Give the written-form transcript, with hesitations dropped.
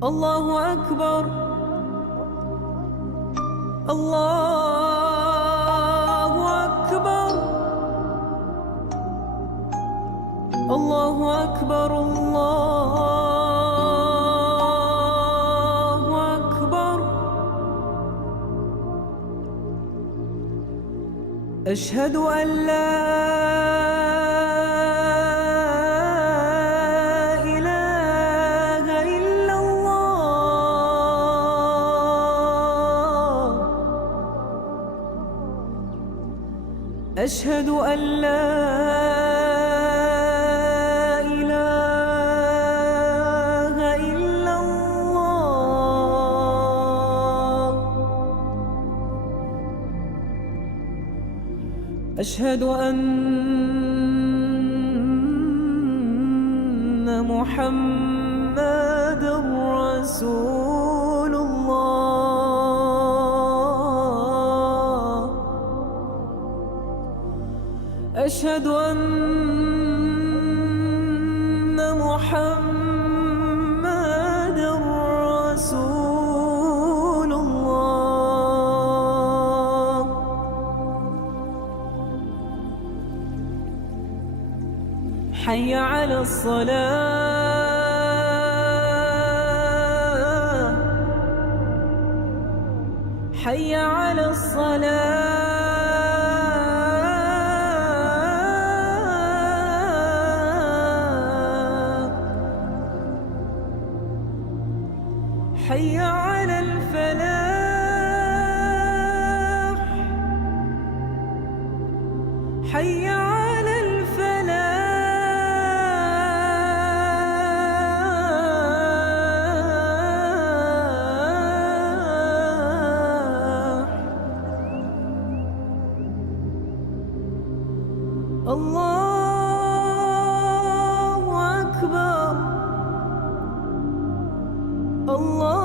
الله أكبر، الله أكبر، الله أكبر، الله أكبر. أشهد أن لا إله إلا الله. أشهد أن لا إله إلا الله. أشهد أن محمدًا رسول الله. أشهد أن محمدًا رسول الله. حي على الصلاة، حي على الصلاة. حي على الفلاح، حي على الفلاح. الله أكبر، الله